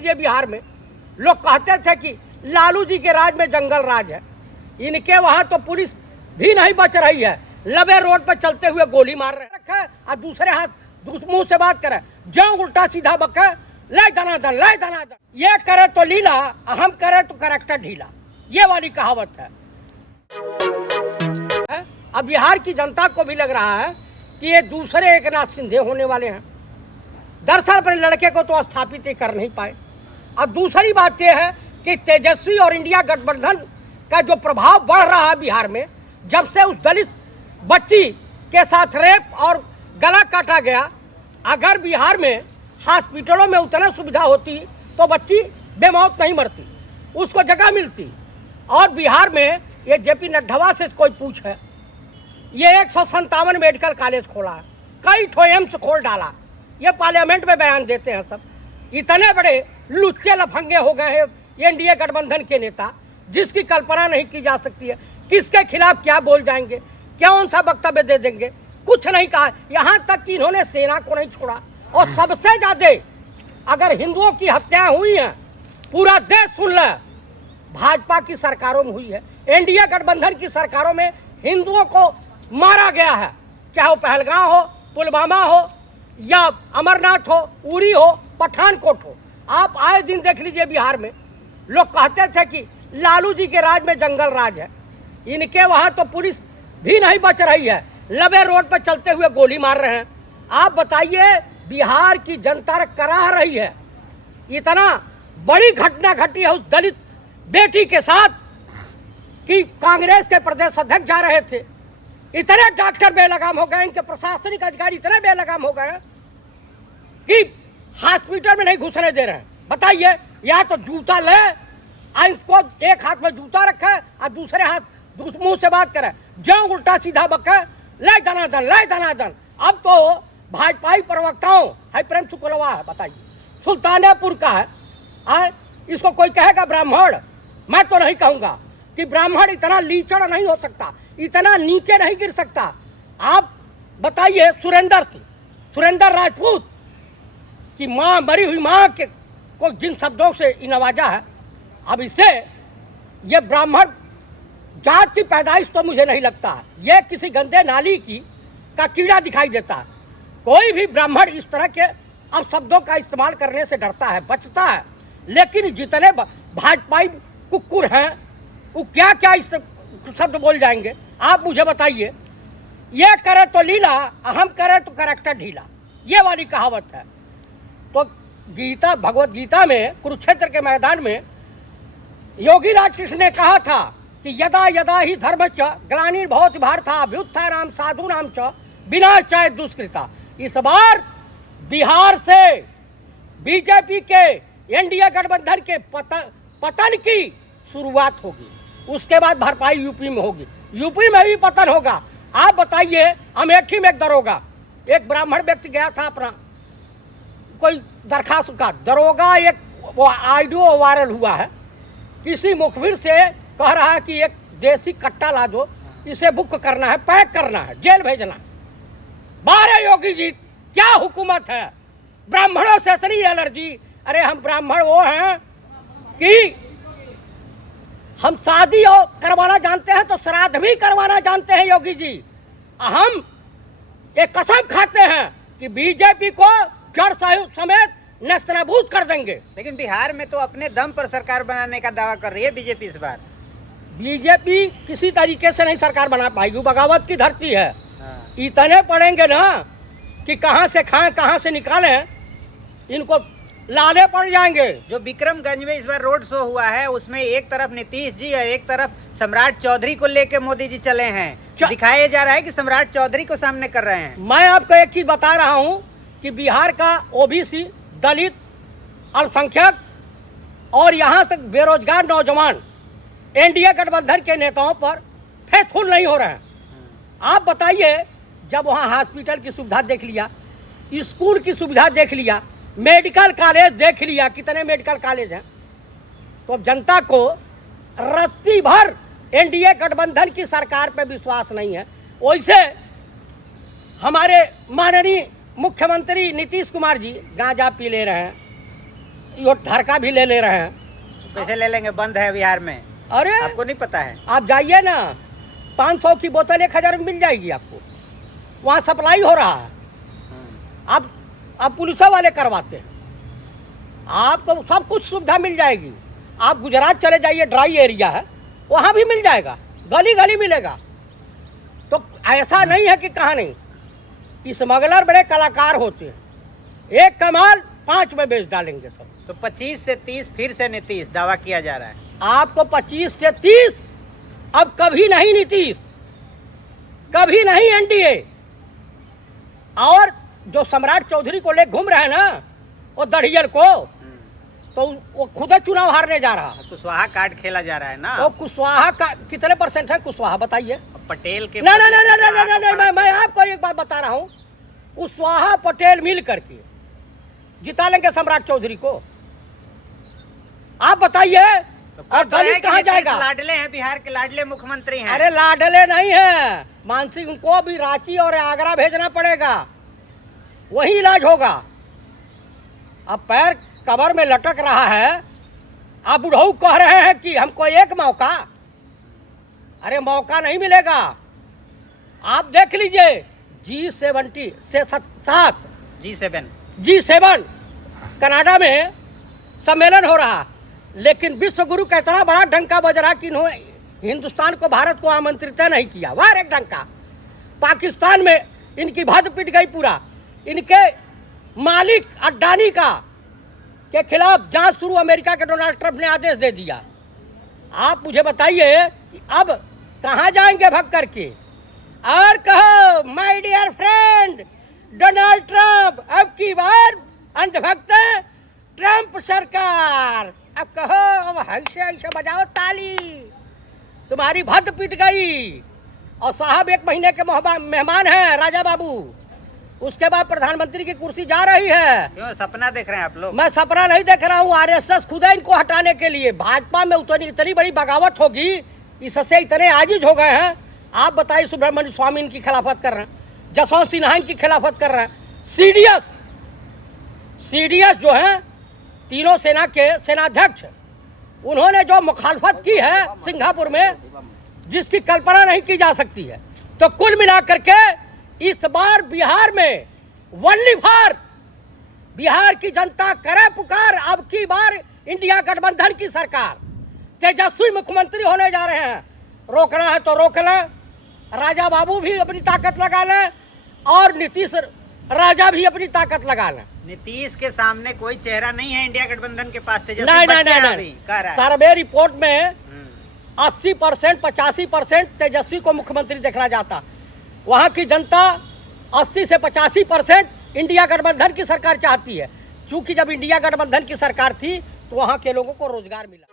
ये बिहार में लोग कहते थे कि लालू जी के राज में जंगल राज है, इनके वहाँ तो पुलिस भी नहीं बच रही है, लबे रोड पर चलते हुए गोली मार रहे हैं और दूसरे हाथ मुंह से बात करे, जो उल्टा सीधा बके ले दनादन ले दनादन, ये करे तो लीला, हम करे तो करेक्टर ढीला, ये वाली कहावत है। अब बिहार की जनता को भी लग रहा है कि ये दूसरे एकनाथ शिंदे होने वाले हैं। दरअसल अपने लड़के को तो स्थापित ही कर नहीं पाए। और दूसरी बात यह है कि तेजस्वी और इंडिया गठबंधन का जो प्रभाव बढ़ रहा है बिहार में, जब से उस दलित बच्ची के साथ रेप और गला काटा गया, अगर बिहार में हॉस्पिटलों में उतना सुविधा होती तो बच्ची बेमौत नहीं मरती, उसको जगह मिलती। और बिहार में ये जेपी नड्डा से कोई पूछ है, ये 157 मेडिकल कॉलेज खोला है, कई ठो एम्स खोल डाला, ये पार्लियामेंट में बयान देते हैं सब। इतने बड़े लुच्चे लफंगे हो गए हैं एनडीए गठबंधन के नेता, जिसकी कल्पना नहीं की जा सकती है। किसके खिलाफ क्या बोल जाएंगे, कौन सा वक्तव्य दे देंगे, कुछ नहीं कहा। यहाँ तक कि इन्होंने सेना को नहीं छोड़ा। और सबसे ज्यादा अगर हिंदुओं की हत्याएं हुई हैं, पूरा देश सुन ले, भाजपा की सरकारों में हुई है। एनडीए गठबंधन की सरकारों में हिंदुओं को मारा गया है, चाहे वो पहलगाम हो, पुलवामा हो, या अमरनाथ हो, उरी हो, पठानकोट हो। आप आए दिन देख लीजिए बिहार में लोग कहते थे कि लालू जी के राज में जंगल राज है, इनके वहाँ तो पुलिस भी नहीं बच रही है, लबे रोड पर चलते हुए गोली मार रहे हैं। आप बताइए, बिहार की जनता कराह रही है। इतना बड़ी घटना घटी है उस दलित बेटी के साथ कि कांग्रेस के प्रदेश अध्यक्ष जा रहे थे, इतने डॉक्टर बेलगाम हो गए, इनके प्रशासनिक अधिकारी इतने बेलगाम हो गए कि हॉस्पिटल में नहीं घुसने दे रहे हैं। बताइए, या तो जूता ले, इसको एक हाथ में जूता रखे और दूसरे हाथ मुंह से बात करे, जो उल्टा सीधा बके ले दनादन ले दनादन। अब तो भाजपाई प्रवक्ताओं है प्रेम शुक्लवा है, बताइए सुल्तानपुर का है, इसको कोई कहेगा ब्राह्मण, मैं तो नहीं कहूँगा कि ब्राह्मण इतना लीचड़ नहीं हो सकता, इतना नीचे नहीं गिर सकता। आप बताइए, सुरेंद्र राजपूत की माँ, मरी हुई माँ के को जिन शब्दों से नवाजा है, अब इससे ये ब्राह्मण जात की पैदाइश तो मुझे नहीं लगता है, ये किसी गंदे नाली का कीड़ा दिखाई देता है। कोई भी ब्राह्मण इस तरह के अब शब्दों का इस्तेमाल करने से डरता है, बचता है। लेकिन जितने भाजपाई कुक्कुर हैं वो क्या क्या इस शब्द बोल जाएंगे, आप मुझे बताइए। ये करे तो लीला, हम करे तो करेक्टर ढीला, ये वाली कहावत है। तो गीता, भगवत गीता में कुरुक्षेत्र के मैदान में योगी राज कृष्ण ने कहा था कि यदा यदा ही धर्मश्च ग्लानिर्भवति भारत अभ्युत्थानाम साधूनाम च विनाशाय दुष्कृता। इस बार बिहार से बीजेपी के एनडीए गठबंधन के पतन की शुरुआत होगी, उसके बाद भरपाई यूपी में होगी, यूपी में भी पतन होगा। आप बताइए, अमेठी में एक दरोगा, एक ब्राह्मण व्यक्ति गया था अपना कोई दरखास्त का, दरोगा एक वो ऑडियो वायरल हुआ है, किसी मुखबिर से कह रहा है कि एक देसी कट्टा ला दो, इसे बुक करना है, पैक करना है, जेल भेजना है। बारे योगी जी, क्या हुकूमत है, ब्राह्मणों से इतनी एलर्जी। अरे हम ब्राह्मण वो हैं कि हम शादी करवाना जानते हैं तो श्राद्ध भी करवाना जानते हैं योगी जी। हम एक कसम खाते हैं कि बीजेपी को जड़ समेत नेस्तनाबूद कर देंगे। लेकिन बिहार में तो अपने दम पर सरकार बनाने का दावा कर रही है बीजेपी इस बार। बीजेपी किसी तरीके से नहीं सरकार बना पाएगी, बगावत की धरती है। इतने पड़ेंगे ना कि कहाँ से खाएं कहाँ से निकालें, इनको लाले पड़ जाएंगे। जो विक्रमगंज में इस बार रोड शो हुआ है, उसमें एक तरफ नीतीश जी और एक तरफ सम्राट चौधरी को लेके मोदी जी चले हैं। दिखाया जा रहा है कि सम्राट चौधरी को सामने कर रहे हैं। मैं आपको एक चीज बता रहा हूँ कि बिहार का ओबीसी, दलित, अल्पसंख्यक और यहाँ से बेरोजगार नौजवान एनडीए गठबंधन के नेताओं पर फेथफुल नहीं हो रहे हैं। आप बताइए, जब वहाँ हॉस्पिटल की सुविधा देख लिया, स्कूल की सुविधा देख लिया, मेडिकल कॉलेज देख लिया, कितने मेडिकल कॉलेज हैं, तो अब जनता को रत्ती भर एनडीए गठबंधन की सरकार पर विश्वास नहीं है। वैसे हमारे माननीय मुख्यमंत्री नीतीश कुमार जी गांजा पी ले रहे हैं, यो ढरका भी ले रहे हैं। कैसे ले लेंगे, बंद है बिहार में, अरे आपको नहीं पता है? आप जाइए ना, 500 की बोतल 1000 में मिल जाएगी आपको, वहाँ सप्लाई हो रहा है। आप पुलिस वाले करवाते हैं, आपको सब कुछ सुविधा मिल जाएगी। आप गुजरात चले जाइए, ड्राई एरिया है, वहाँ भी मिल जाएगा, गली गली मिलेगा। तो ऐसा नहीं है कि कहाँ नहीं, स्मगलर बड़े कलाकार होते हैं, एक कमाल 5 में बेच डालेंगे सब। तो 25 से 30 फिर से नीतीश दावा किया जा रहा है। आपको 25 से 30, अब कभी नहीं नीतीश, कभी नहीं एनडीए। और जो सम्राट चौधरी को ले घूम रहे हैं ना, वो दढ़ियल को, तो वो खुद चुनाव हारने जा रहा है। कुशवाहा कार्ड खेला जा रहा है ना। तो कुशवाहा का कितने % है कुशवाहा, बताइए? पटेल के ना, मैं आपको एक बात बता रहा हूँ, कुशवाहा पटेल मिल करके जिता लेंगे सम्राट चौधरी को। आप बताइए, और दलित कहाँ जाएगा? लाडले हैं, बिहार के लाडले मुख्यमंत्री हैं। अरे लाडले नहीं है, मानसिक उनको भी रांची और आगरा भेजना पड़ेगा, वही इलाज होगा। अब पैर कबर में लटक रहा है, आप बुढ़ऊ कह रहे हैं कि हमको एक मौका, अरे मौका नहीं मिलेगा। आप देख लीजिए, G7 कनाडा में सम्मेलन हो रहा, लेकिन विश्व गुरु का इतना बड़ा डंका बज रहा कि इन्होंने हिंदुस्तान को, भारत को आमंत्रित नहीं किया। वाह एक डंका। पाकिस्तान में इनकी भद पिट गई पूरा। इनके मालिक अडानी का के खिलाफ जांच शुरू अमेरिका के डोनाल्ड ट्रंप ने आदेश दे दिया। आप मुझे बताइए कि अब कहाँ जाएंगे भग करके? और कहो my dear friend Donald Trump, अब की बार अंधभक्त ट्रंप सरकार। अब कहो, अब ऐसे बजाओ ताली, तुम्हारी भद पिट गई। और साहब 1 महीने के मेहमान हैं राजा बाबू, उसके बाद प्रधानमंत्री की कुर्सी जा रही है। क्यों सपना देख रहे हैं आप लोग? मैं सपना नहीं देख रहा हूँ, आरएसएस खुद है इनको हटाने के लिए। भाजपा में इतनी बड़ी बगावत होगी, इससे इतने आजिज हो गए हैं। आप बताइए, सुब्रमण्य स्वामी इनकी खिलाफत कर रहे हैं, जसवंत सिन्हा इनकी खिलाफत कर रहे हैं, सीडीएस जो है तीनों सेना के सेनाध्यक्ष, उन्होंने जो मुखालफत की है सिंगापुर में, जिसकी कल्पना नहीं की जा सकती है। तो कुल मिलाकर के इस बार बिहार में वनली फॉर बिहार की जनता करे पुकार, अब की बार इंडिया गठबंधन की सरकार, तेजस्वी मुख्यमंत्री होने जा रहे हैं। रोकना है तो रोक लें, राजा बाबू भी अपनी ताकत लगा लें और नीतीश राजा भी अपनी ताकत लगा लें। नीतीश के सामने कोई चेहरा नहीं है इंडिया गठबंधन के पास। नहीं, सर्वे रिपोर्ट में 80% 85% तेजस्वी को मुख्यमंत्री देखना जाता। वहाँ की जनता 80 से 85% इंडिया गठबंधन की सरकार चाहती है, क्योंकि जब इंडिया गठबंधन की सरकार थी तो वहाँ के लोगों को रोजगार मिला।